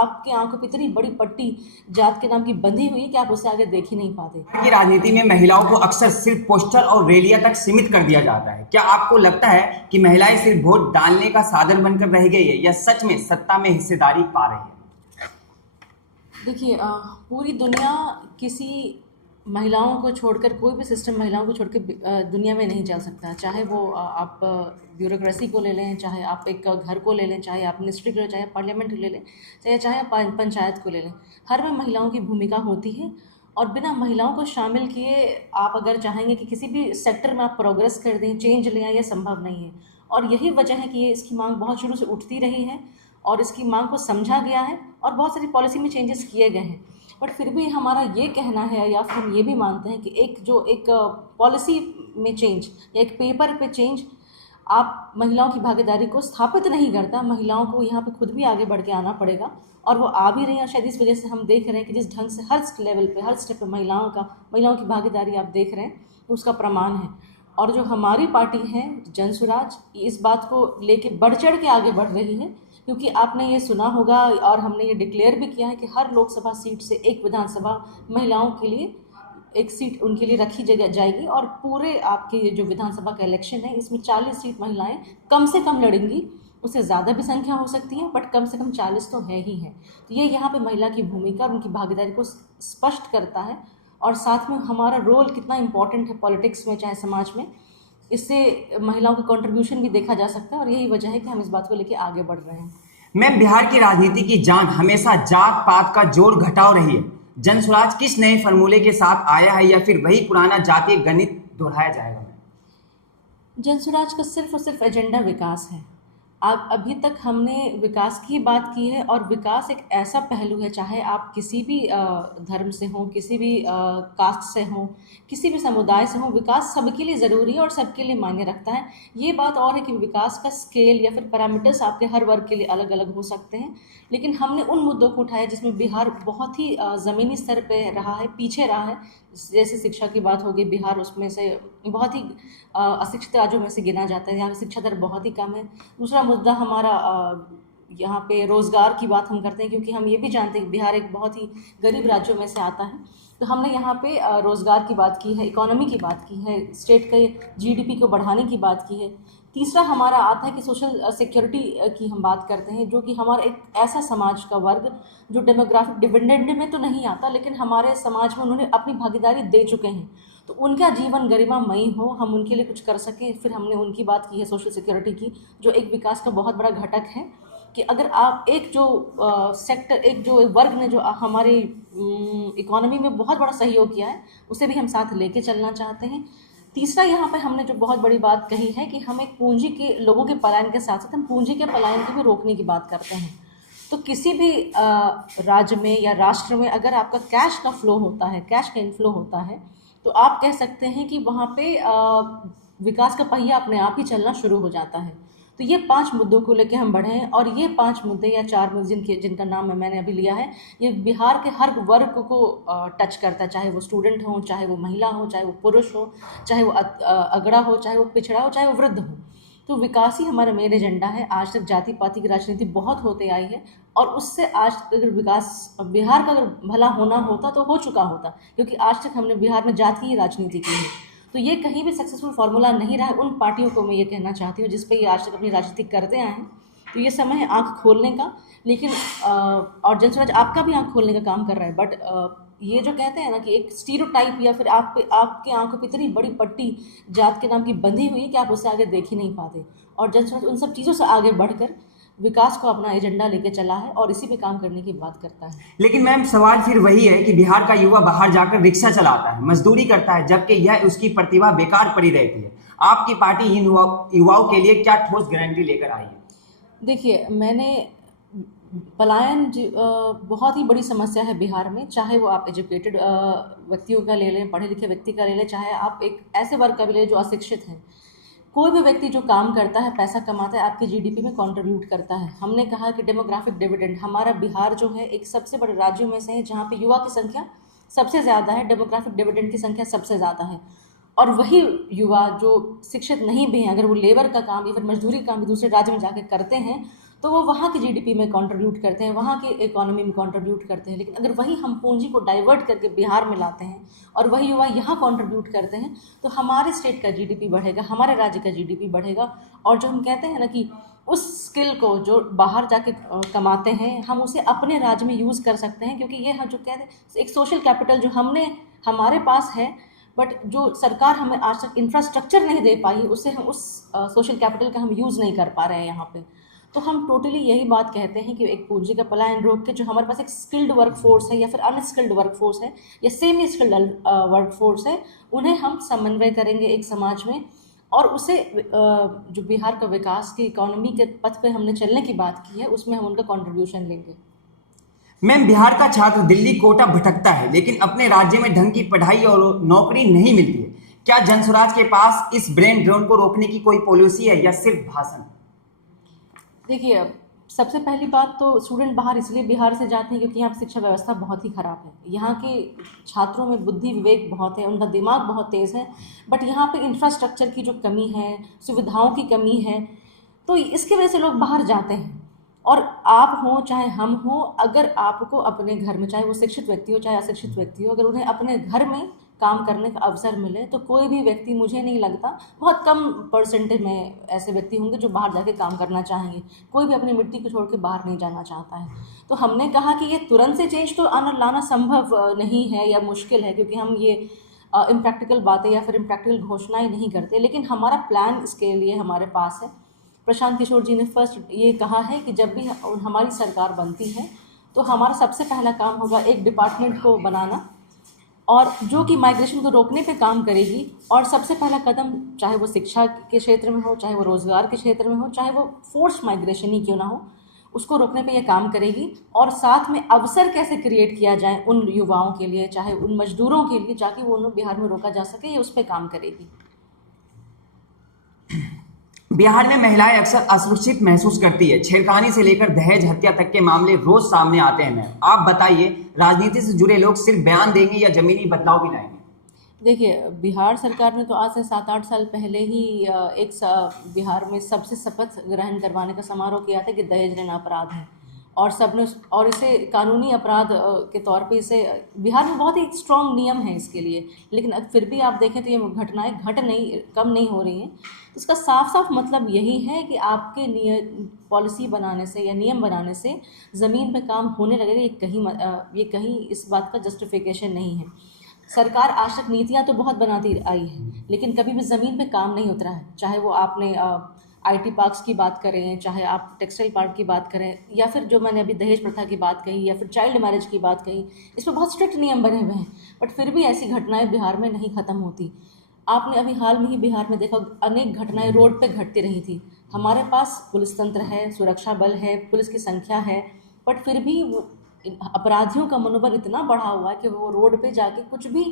आपकी आंखों पे इतनी बड़ी पट्टी जात के नाम की बंधी हुई है कि आप उससे आगे देख ही नहीं पाते। बिहार की राजनीति में महिलाओं को अक्सर सिर्फ पोस्टर और रैलियां तक सीमित कर दिया जाता है। क्या आपको लगता है कि महिलाएं सिर्फ वोट डालने का साधन बनकर रह गई है या सच में सत्ता में हिस्सेदारी पा रही है? देखिए, पूरी दुनिया किसी महिलाओं को छोड़कर, कोई भी सिस्टम महिलाओं को छोड़कर दुनिया में नहीं चल सकता। चाहे वो आप ब्यूरोक्रेसी को ले लें, चाहे आप एक घर को ले लें, चाहे आप मिनिस्ट्री को ले, चाहे पार्लियामेंट ले लें, चाहे आप पंचायत को ले लें, हर में महिलाओं की भूमिका होती है। और बिना महिलाओं को शामिल किए आप अगर चाहेंगे कि किसी भी सेक्टर में आप प्रोग्रेस कर दें, चेंज ले आएं, यह संभव नहीं है। और यही वजह है कि ये इसकी मांग बहुत शुरू से उठती रही है और इसकी मांग को समझा गया है और बहुत सारी पॉलिसी में चेंजेस किए गए हैं। बट फिर भी हमारा ये कहना है या फिर हम ये भी मानते हैं कि एक पॉलिसी में चेंज या एक पेपर पे चेंज आप महिलाओं की भागीदारी को स्थापित नहीं करता। महिलाओं को यहाँ पे खुद भी आगे बढ़ के आना पड़ेगा और वो आ भी रही हैं। शायद इस वजह से हम देख रहे हैं कि जिस ढंग से हर लेवल पे, हर स्टेप पे महिलाओं की भागीदारी आप देख रहे हैं, उसका प्रमाण है। और जो हमारी पार्टी है जन स्वराज, इस बात को लेके बढ़ चढ़ के आगे बढ़ रही है, क्योंकि आपने ये सुना होगा और हमने ये डिक्लेयर भी किया है कि हर लोकसभा सीट से एक विधानसभा महिलाओं के लिए एक सीट उनके लिए रखी जाएगी। और पूरे आपके जो विधानसभा का इलेक्शन है, इसमें 40 सीट महिलाएं कम से कम लड़ेंगी। उससे ज़्यादा भी संख्या हो सकती है, बट कम से कम 40 तो है ही है। तो ये यहाँ पे महिला की भूमिका और उनकी भागीदारी को स्पष्ट करता है। और साथ में हमारा रोल कितना इम्पोर्टेंट है पॉलिटिक्स में, चाहे समाज में, इससे महिलाओं का कंट्रीब्यूशन भी देखा जा सकता है। और यही वजह है कि हम इस बात को लेकर आगे बढ़ रहे हैं। मैम, बिहार की राजनीति की जान हमेशा जात पात का जोड़ घटाव रही है। जन स्वराज किस नए फॉर्मूले के साथ आया है या फिर वही पुराना जातीय गणित दोहराया जाएगा? जन स्वराज का सिर्फ और सिर्फ एजेंडा विकास है। आप अभी तक हमने विकास की बात की है और विकास एक ऐसा पहलू है, चाहे आप किसी भी धर्म से हों, किसी भी कास्ट से हों, किसी भी समुदाय से हों, विकास सबके लिए ज़रूरी है और सबके लिए मायने रखता है। ये बात और है कि विकास का स्केल या फिर पैरामीटर्स आपके हर वर्ग के लिए अलग अलग हो सकते हैं। लेकिन हमने उन मुद्दों को उठाया जिसमें बिहार बहुत ही ज़मीनी स्तर पे रहा है, पीछे रहा है। जैसे शिक्षा की बात हो गई, बिहार उसमें से बहुत ही अशिक्षित राज्यों में से गिना जाता है, यहाँ पे शिक्षा दर बहुत ही कम है। दूसरा मुद्दा हमारा यहाँ पे रोज़गार की बात हम करते हैं, क्योंकि हम ये भी जानते हैं कि बिहार एक बहुत ही गरीब राज्यों में से आता है। तो हमने यहाँ पे रोज़गार की बात की है, इकोनॉमी की बात की है, स्टेट के जीडीपी को बढ़ाने की बात की है। तीसरा हमारा आता है कि सोशल सिक्योरिटी की हम बात करते हैं, जो कि हमारा एक ऐसा समाज का वर्ग जो डेमोग्राफिक डिविडेंड में तो नहीं आता, लेकिन हमारे समाज में उन्होंने अपनी भागीदारी दे चुके हैं, तो उनका जीवन गरिमामयी हो, हम उनके लिए कुछ कर सकें। फिर हमने उनकी बात की है सोशल सिक्योरिटी की, जो एक विकास का बहुत बड़ा घटक है। कि अगर आप एक जो सेक्टर, एक जो वर्ग ने जो हमारी इकोनॉमी में बहुत बड़ा सहयोग किया है, उसे भी हम साथ लेके चलना चाहते हैं। तीसरा यहाँ पे हमने जो बहुत बड़ी बात कही है कि हम एक पूंजी के लोगों के पलायन के साथ साथ हम पूंजी के पलायन को भी रोकने की बात करते हैं। तो किसी भी राज्य में या राष्ट्र में अगर आपका कैश का फ्लो होता है, कैश का इनफ्लो होता है, तो आप कह सकते हैं कि वहाँ पे विकास का पहिया अपने आप ही चलना शुरू हो जाता है। तो ये 5 मुद्दों को लेकर हम बढ़े हैं और ये 5 मुद्दे या 4 मुद्दे जिनका नाम मैंने अभी लिया है, ये बिहार के हर वर्ग को टच करता है, चाहे वो स्टूडेंट हो, चाहे वो महिला हो, चाहे वो पुरुष हो, चाहे वो अगड़ा हो, चाहे वो पिछड़ा हो, चाहे वो वृद्ध हो। तो विकास ही हमारा मेन एजेंडा है। आज तक जाति पाति की राजनीति बहुत होते आई है और उससे आज अगर विकास बिहार का अगर भला होना होता तो हो चुका होता, क्योंकि आज तक हमने बिहार में जाति की राजनीति की है। तो ये कहीं भी सक्सेसफुल फार्मूला नहीं रहा है। उन पार्टियों को मैं ये कहना चाहती हूँ जिस पे ये आज तक अपनी राजनीति करते आए हैं, तो ये समय है आंख खोलने का। लेकिन और जन स्वराज आपका भी आंख खोलने का काम कर रहा है। बट ये जो कहते हैं ना कि एक स्टीरियोटाइप या फिर आपके आंखों पे इतनी बड़ी पट्टी जात के नाम की बंधी हुई है कि आप उससे आगे देख ही नहीं पाते। और जन स्वराज उन सब चीज़ों से आगे बढ़कर विकास को अपना एजेंडा लेके चला है और इसी पे काम करने की बात करता है। लेकिन मैम, सवाल फिर वही है कि बिहार का युवा बाहर जाकर रिक्शा चलाता है, मजदूरी करता है, जबकि यह उसकी प्रतिभा बेकार पड़ी रहती है। आपकी पार्टी इन युवाओं के लिए क्या ठोस गारंटी लेकर आई है? देखिए, मैंने पलायन बहुत ही बड़ी समस्या है बिहार में, चाहे वो आप एजुकेटेड व्यक्तियों का ले लें, पढ़े लिखे व्यक्ति का ले लें, चाहे आप एक ऐसे वर्ग का भी ले जो अशिक्षित है। कोई भी व्यक्ति जो काम करता है, पैसा कमाता है, आपकी जीडीपी में कंट्रीब्यूट करता है। हमने कहा कि डेमोग्राफिक डिविडेंड, हमारा बिहार जो है एक सबसे बड़े राज्यों में से है जहाँ पे युवा की संख्या सबसे ज़्यादा है, डेमोग्राफिक डिविडेंड की संख्या सबसे ज़्यादा है। और वही युवा जो शिक्षित नहीं भी हैं, अगर वो लेबर का काम या फिर मजदूरी का काम भी दूसरे राज्य में जाके करते हैं, तो वो वहाँ की जीडीपी में कंट्रीब्यूट करते हैं, वहाँ की इकोनॉमी में कंट्रीब्यूट करते हैं। लेकिन अगर वही हम पूंजी को डाइवर्ट करके बिहार में लाते हैं और वही युवा यहाँ कंट्रीब्यूट करते हैं, तो हमारे स्टेट का जीडीपी बढ़ेगा, हमारे राज्य का जीडीपी बढ़ेगा। और जो हम कहते हैं ना कि उस स्किल को जो बाहर जाके कमाते हैं, हम उसे अपने राज्य में यूज़ कर सकते हैं, क्योंकि ये हम जो कहते हैं एक सोशल कैपिटल जो हमारे पास है, बट जो सरकार हमें आज तक इंफ्रास्ट्रक्चर नहीं दे पाई, उससे हम उस सोशल कैपिटल का हम यूज़ नहीं कर पा रहे हैं यहाँ पे। तो हम टोटली यही बात कहते हैं कि एक पूंजी का पलायन रोक के जो हमारे पास एक स्किल्ड वर्क फोर्स है या फिर अनस्किल्ड वर्क फोर्स है या सेमी स्किल्ड वर्क फोर्स है, उन्हें हम समन्वय करेंगे एक समाज में, और उसे जो बिहार का विकास की इकोनॉमी के पथ पे हमने चलने की बात की है, उसमें हम उनका कंट्रीब्यूशन लेंगे। मैम, बिहार का छात्र दिल्ली कोटा भटकता है लेकिन अपने राज्य में ढंग की पढ़ाई और नौकरी नहीं मिलती है। क्या जनसुराज के पास इस ब्रेन ड्रेन को रोकने की कोई पॉलिसी है या सिर्फ भाषण? देखिए, सबसे पहली बात तो स्टूडेंट बाहर इसलिए बिहार से जाते हैं क्योंकि यहाँ की शिक्षा व्यवस्था बहुत ही ख़राब है। यहाँ के छात्रों में बुद्धि विवेक बहुत है, उनका दिमाग बहुत तेज़ है, बट यहाँ पे इंफ्रास्ट्रक्चर की जो कमी है, सुविधाओं की कमी है, तो इसकी वजह से लोग बाहर जाते हैं। और आप हो चाहे हम हो, अगर आपको अपने घर में, चाहे वो शिक्षित व्यक्ति हो चाहे अशिक्षित व्यक्ति हो, अगर उन्हें अपने घर में काम करने का अवसर मिले, तो कोई भी व्यक्ति, मुझे नहीं लगता, बहुत कम परसेंटेज में ऐसे व्यक्ति होंगे जो बाहर जाके काम करना चाहेंगे। कोई भी अपनी मिट्टी को छोड़ के बाहर नहीं जाना चाहता है। तो हमने कहा कि ये तुरंत से चेंज तो लाना संभव नहीं है या मुश्किल है, क्योंकि हम ये इम्प्रैक्टिकल बातें या फिर इम्प्रैक्टिकल घोषणाएं नहीं करते, लेकिन हमारा प्लान इसके लिए हमारे पास है। प्रशांत किशोर जी ने फर्स्ट ये कहा है कि जब भी हमारी सरकार बनती है तो हमारा सबसे पहला काम होगा एक डिपार्टमेंट को बनाना, और जो कि माइग्रेशन को रोकने पे काम करेगी। और सबसे पहला कदम, चाहे वो शिक्षा के क्षेत्र में हो, चाहे वो रोज़गार के क्षेत्र में हो, चाहे वो फोर्स माइग्रेशन ही क्यों ना हो, उसको रोकने पे ये काम करेगी। और साथ में अवसर कैसे क्रिएट किया जाए उन युवाओं के लिए, चाहे उन मजदूरों के लिए, ताकि वो उन्हें बिहार में रोका जा सके, ये उस पर काम करेगी। बिहार में महिलाएं अक्सर असुरक्षित महसूस करती है। छेड़खानी से लेकर दहेज हत्या तक के मामले रोज सामने आते हैं। मैम, आप बताइए, राजनीति से जुड़े लोग सिर्फ बयान देंगे या जमीनी बदलाव भी लाएंगे? देखिए, बिहार सरकार ने तो आज से 7-8 साल पहले ही बिहार में सबसे शपथ ग्रहण करवाने का समारोह किया था कि दहेज लेना अपराध है, और सबने और इसे कानूनी अपराध के तौर पे इसे, बिहार में बहुत ही स्ट्रॉन्ग नियम है इसके लिए। लेकिन फिर भी आप देखें तो ये घटनाएं कम नहीं हो रही हैं। तो इसका साफ साफ मतलब यही है कि आपके पॉलिसी बनाने से या नियम बनाने से ज़मीन पे काम होने लगेगा, ये कहीं इस बात का जस्टिफिकेशन नहीं है। सरकार आज तक नीतियाँ तो बहुत बनाती आई है, लेकिन कभी भी ज़मीन पे काम नहीं उतरा है। चाहे वो आपने IT पार्क्स की बात करें, चाहे आप टेक्सटाइल पार्क की बात करें, या फिर जो मैंने अभी दहेज प्रथा की बात कही, या फिर चाइल्ड मैरिज की बात कही, इस पर बहुत स्ट्रिक्ट नियम बने हुए हैं, बट फिर भी ऐसी घटनाएं बिहार में नहीं ख़त्म होती। आपने अभी हाल में ही बिहार में देखा, अनेक घटनाएं रोड पे घटती रही थी। हमारे पास पुलिस तंत्र है, सुरक्षा बल है, पुलिस की संख्या है, बट फिर भी अपराधियों का मनोबल इतना बढ़ा हुआ है कि वो रोड पे जाके कुछ भी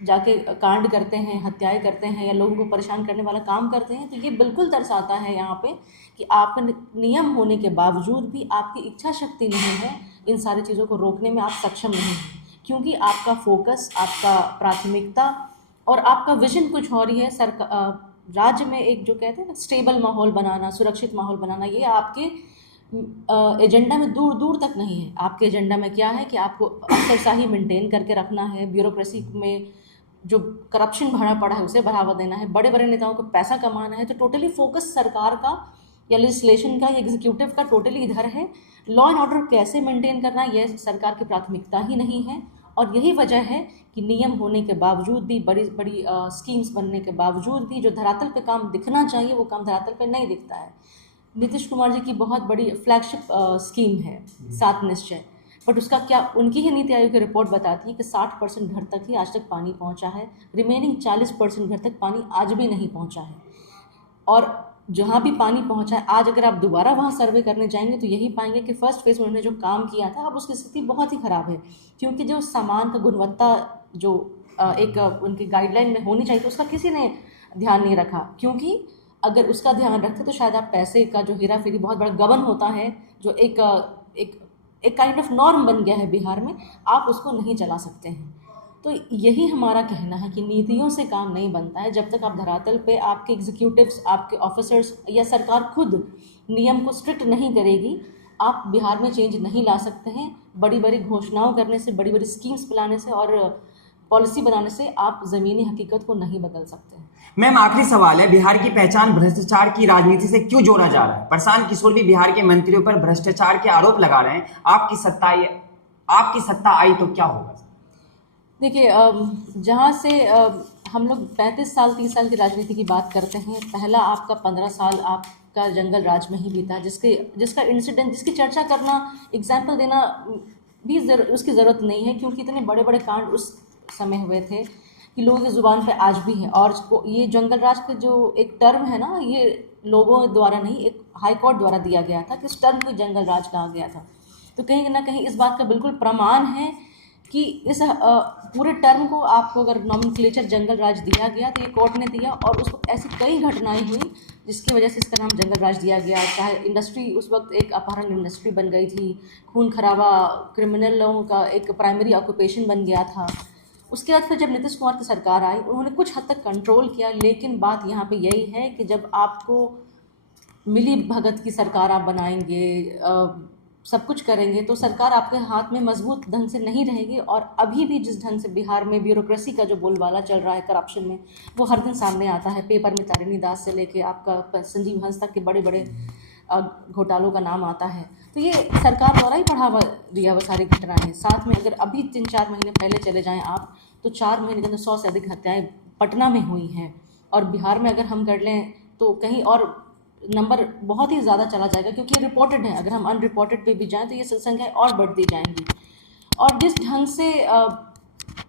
जाके कांड करते हैं, हत्याएं करते हैं, या लोगों को परेशान करने वाला काम करते हैं। तो ये बिल्कुल दर्शाता है यहाँ पे कि आप नियम होने के बावजूद भी आपकी इच्छा शक्ति नहीं है, इन सारी चीज़ों को रोकने में आप सक्षम नहीं हैं, क्योंकि आपका फोकस, आपका प्राथमिकता और आपका विजन कुछ और ही है। राज्य में एक जो कहते हैं ना, स्टेबल माहौल बनाना, सुरक्षित माहौल बनाना, ये आपके एजेंडा में दूर दूर तक नहीं है। आपके एजेंडा में क्या है कि आपको अफसरशाही मेंटेन करके रखना है, ब्यूरोक्रेसी में जो करप्शन भरा पड़ा है उसे बढ़ावा देना है, बड़े बड़े नेताओं को पैसा कमाना है। तो टोटली फोकस सरकार का या लेजिस्लेशन का या एग्जीक्यूटिव का टोटली इधर है। लॉ एंड ऑर्डर कैसे मेंटेन करना, यह सरकार की प्राथमिकता ही नहीं है। और यही वजह है कि नियम होने के बावजूद भी, बड़ी बड़ी स्कीम्स बनने के बावजूद भी, जो धरातल पे काम दिखना चाहिए वो काम धरातल पे नहीं दिखता है। नीतीश कुमार जी की बहुत बड़ी फ्लैगशिप स्कीम है 7 निश्चय, बट उसका क्या, उनकी ही नीति आयोग की रिपोर्ट बताती है कि 60% घर तक ही आज तक पानी पहुंचा है, रिमेनिंग 40% घर तक पानी आज भी नहीं पहुंचा है। और जहाँ भी पानी पहुंचा है, आज अगर आप दोबारा वहाँ सर्वे करने जाएंगे तो यही पाएंगे कि फर्स्ट फेज में उन्होंने जो काम किया था, अब उसकी स्थिति बहुत ही ख़राब है, क्योंकि जो सामान का गुणवत्ता जो एक उनकी गाइडलाइन में होनी चाहिए, तो उसका किसी ने ध्यान नहीं रखा। क्योंकि अगर उसका ध्यान रखते तो शायद आप पैसे का जो हेरा फेरी बहुत बड़ा गबन होता है, जो एक काइंड ऑफ नॉर्म बन गया है बिहार में, आप उसको नहीं चला सकते हैं। तो यही हमारा कहना है कि नीतियों से काम नहीं बनता है जब तक आप धरातल पे आपके एग्जीक्यूटिव्स, आपके ऑफिसर्स या सरकार खुद नियम को स्ट्रिक्ट नहीं करेगी, आप बिहार में चेंज नहीं ला सकते हैं। बड़ी बड़ी घोषणाओं करने से, बड़ी बड़ी स्कीम्स पिलाने से और पॉलिसी बनाने से आप ज़मीनी हकीकत को नहीं बदल सकते। मैम, आखिरी सवाल है, बिहार की पहचान भ्रष्टाचार की राजनीति से क्यों जोड़ा जा रहा है? प्रशांत किशोर भी बिहार के मंत्रियों पर भ्रष्टाचार के आरोप लगा रहे हैं। आपकी सत्ता आई तो क्या होगा? देखिए, जहाँ से हम लोग 35 साल 30 साल की राजनीति की बात करते हैं, पहला आपका 15 साल आपका जंगल राज में ही बीता, जिसका इंसिडेंट, जिसकी चर्चा करना, एग्जाम्पल देना भी उसकी ज़रूरत नहीं है, क्योंकि इतने बड़े बड़े कांड उस समय हुए थे कि लोगों की ज़ुबान पे आज भी है। और ये जंगल राज का जो एक टर्म है ना, ये लोगों द्वारा नहीं, एक हाई कोर्ट द्वारा दिया गया था कि इस टर्म को जंगल राज कहा गया था। तो कहीं ना कहीं इस बात का बिल्कुल प्रमाण है कि इस पूरे टर्म को आपको अगर नॉमेनक्लेचर जंगल राज दिया गया तो ये कोर्ट ने दिया, और उस वक्त ऐसी कई घटनाएं हुई जिसकी वजह से इसका नाम जंगल राज दिया गया। चाहे इंडस्ट्री, उस वक्त एक अपहरण इंडस्ट्री बन गई थी, खून खराबा क्रिमिनल लोगों का एक प्राइमरी ऑक्यूपेशन बन गया था। उसके बाद फिर जब नीतीश कुमार की सरकार आई, उन्होंने कुछ हद तक कंट्रोल किया, लेकिन बात यहाँ पे यही है कि जब आपको मिली भगत की सरकार आप बनाएंगे, सब कुछ करेंगे, तो सरकार आपके हाथ में मजबूत ढंग से नहीं रहेगी। और अभी भी जिस ढंग से बिहार में ब्यूरोक्रेसी का जो बोलबाला चल रहा है करप्शन में, वो हर दिन सामने आता है। पेपर में तारिणी दास से लेके आपका संजीव हंस तक के बड़े बड़े घोटालों का नाम आता है। तो ये सरकार द्वारा ही बढ़ावा दिया वो सारी घटनाएं। साथ में अगर अभी 3-4 महीने पहले चले जाएं आप, तो 4 महीने के अंदर 100 से अधिक हत्याएं पटना में हुई हैं। और बिहार में अगर हम कर लें तो कहीं और नंबर बहुत ही ज़्यादा चला जाएगा, क्योंकि रिपोर्टेड है। अगर हम अनरिपोर्टेड पे भी जाएं तो ये संख्याएं और बढ़ती जाएंगी। और जिस ढंग से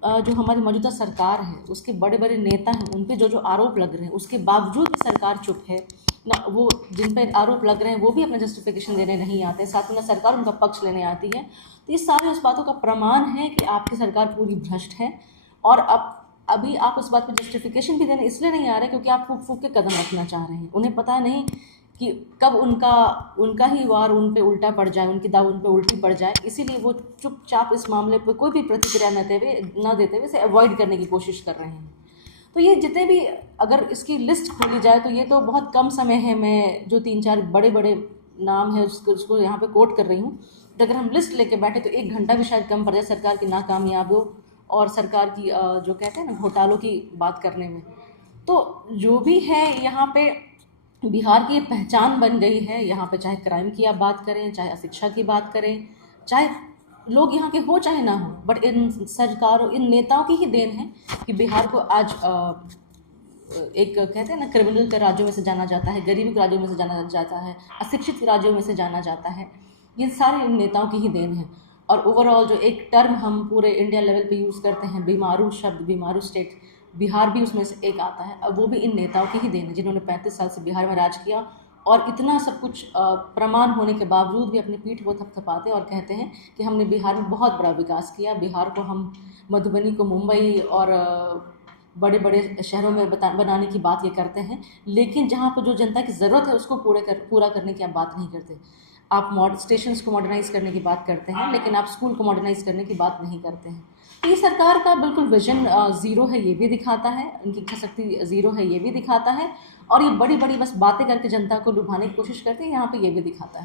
जो हमारी मौजूदा सरकार है, उसके बड़े बड़े नेता हैं, उन पे जो आरोप लग रहे हैं, उसके बावजूद भी सरकार चुप है ना। वो जिन पे आरोप लग रहे हैं वो भी अपना जस्टिफिकेशन देने नहीं आते, साथ में ना सरकार उनका पक्ष लेने आती है। तो ये सारे उस बातों का प्रमाण है कि आपकी सरकार पूरी भ्रष्ट है। और अभी आप उस बात पर जस्टिफिकेशन भी देने इसलिए नहीं आ रहे क्योंकि आप फूक फूक के कदम रखना चाह रहे हैं। उन्हें पता नहीं कि कब उनका ही वार उन पे उल्टा पड़ जाए, उनकी दाव उन पे उल्टी पड़ जाए, इसीलिए वो चुपचाप इस मामले पे कोई भी प्रतिक्रिया न देते हुए इसे अवॉइड करने की कोशिश कर रहे हैं। तो ये जितने भी, अगर इसकी लिस्ट खोली जाए तो ये तो बहुत कम समय है। मैं जो 3-4 बड़े बड़े नाम है उसको यहाँ पे कोट कर रही हूँ। तो अगर हम लिस्ट लेके बैठे तो 1 घंटा भी शायद कम पड़ जाए सरकार की नाकामयाबियों और सरकार की जो कहते हैं ना घोटालों की बात करने में। तो जो भी है, यहाँ पे बिहार की पहचान बन गई है। यहाँ पे चाहे क्राइम की आप बात करें, चाहे अशिक्षा की बात करें, चाहे लोग यहाँ के हो चाहे ना हो, बट इन सरकारों, इन नेताओं की ही देन है कि बिहार को आज एक कहते हैं ना क्रिमिनल के राज्यों में से जाना जाता है, गरीबी के राज्यों में से जाना जाता है, अशिक्षित राज्यों में से जाना जाता है। ये सारे इन नेताओं की ही देन है। और ओवरऑल जो एक टर्म हम पूरे इंडिया लेवल पे यूज़ करते हैं, बीमारू शब्द, बीमारू स्टेट, बिहार भी उसमें से एक आता है। अब वो भी इन नेताओं की ही देन है जिन्होंने 35 साल से बिहार में राज किया, और इतना सब कुछ प्रमाण होने के बावजूद भी अपनी पीठ वो थपथपाते और कहते हैं कि हमने बिहार में बहुत बड़ा विकास किया। बिहार को हम मधुबनी को मुंबई और बड़े बड़े शहरों में बनाने की बात ये करते हैं, लेकिन जहाँ पर जो जनता की ज़रूरत है उसको पूरा करने की आप बात नहीं करते। आप स्टेशंस को मॉडर्नाइज़ करने की बात करते हैं, लेकिन आप स्कूल को मॉडर्नाइज़ करने की बात नहीं करते हैं। तो ये सरकार का बिल्कुल विजन ज़ीरो है, ये भी दिखाता है। इनकी इच्छा शक्ति ज़ीरो है, ये भी दिखाता है। और ये बड़ी बड़ी बस बातें करके जनता को लुभाने की कोशिश करते हैं, यहाँ पे ये भी दिखाता है।